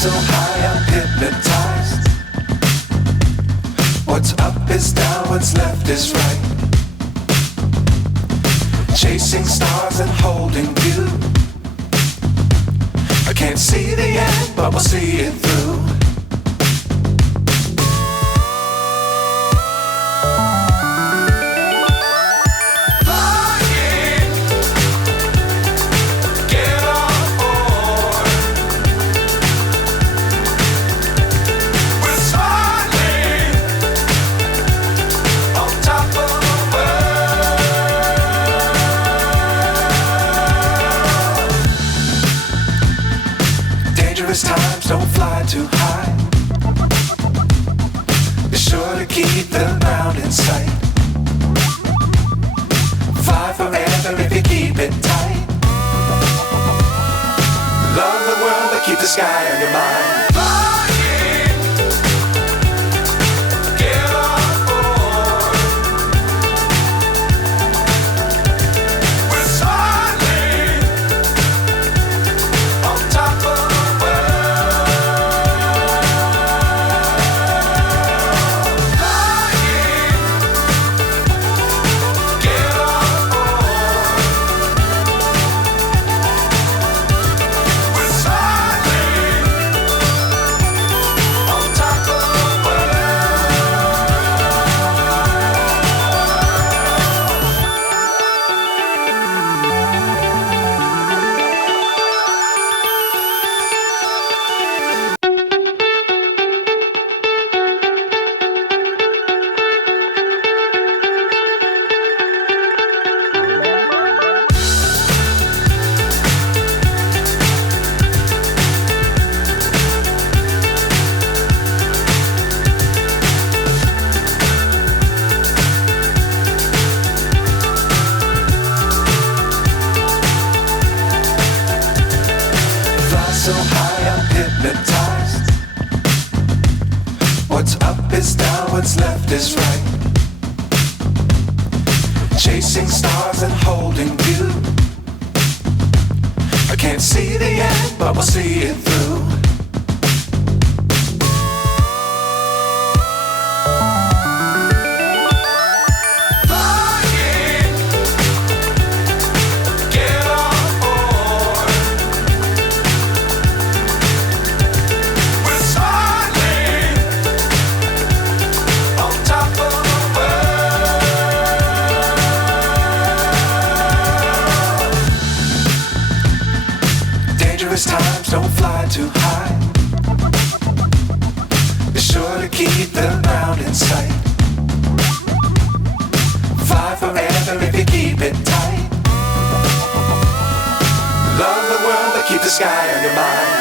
so high I'm hypnotized. What's up is down, what's left is right. Chasing stars and holding you. I can't see the end, but we'll see it through. Times don't fly too high. Be sure to keep the ground in sight. Fly forever if you keep it tight. Love the world but keep the sky on your mind. So high I'm hypnotized. What's up is down, what's left is right. Chasing stars and holding you. I can't see the end, but we'll see it through. Times don't fly too high. Be sure to keep the ground in sight. Fly forever if you keep it tight. Love the world but keep the sky on your mind.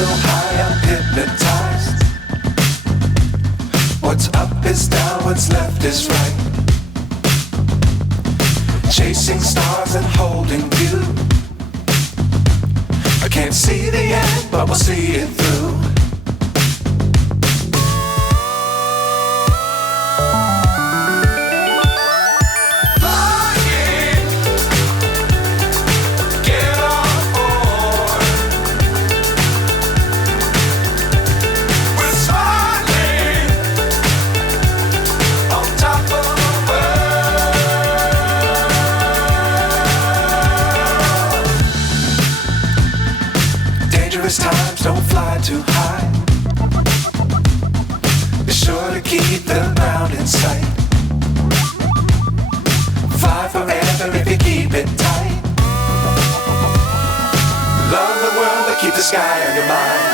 So high I'm hypnotized. What's up is down, what's left is right. Chasing stars and holding you. I can't see the end, but we'll see it through. We're silent. ground in sight. Fly forever if you keep it tight. Love the world but keep the sky on your mind.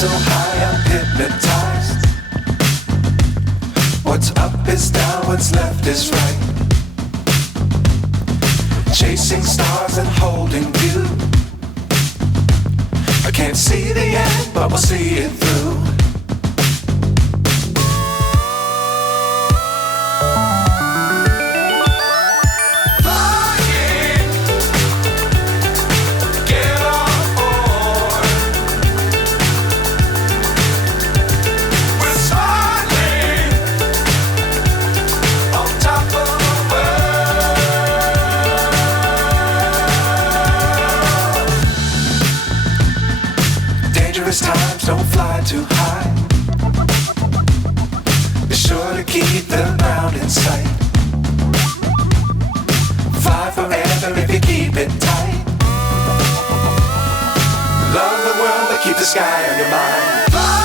So high I'm hypnotized. What's up is down, what's left is right. Chasing stars and holding you. I can't see the end, but we'll see it through. Dangerous times, don't fly too high. Be sure to keep the ground in sight. Fly forever if you keep it tight. Love the world but keep the sky on your mind. Fly.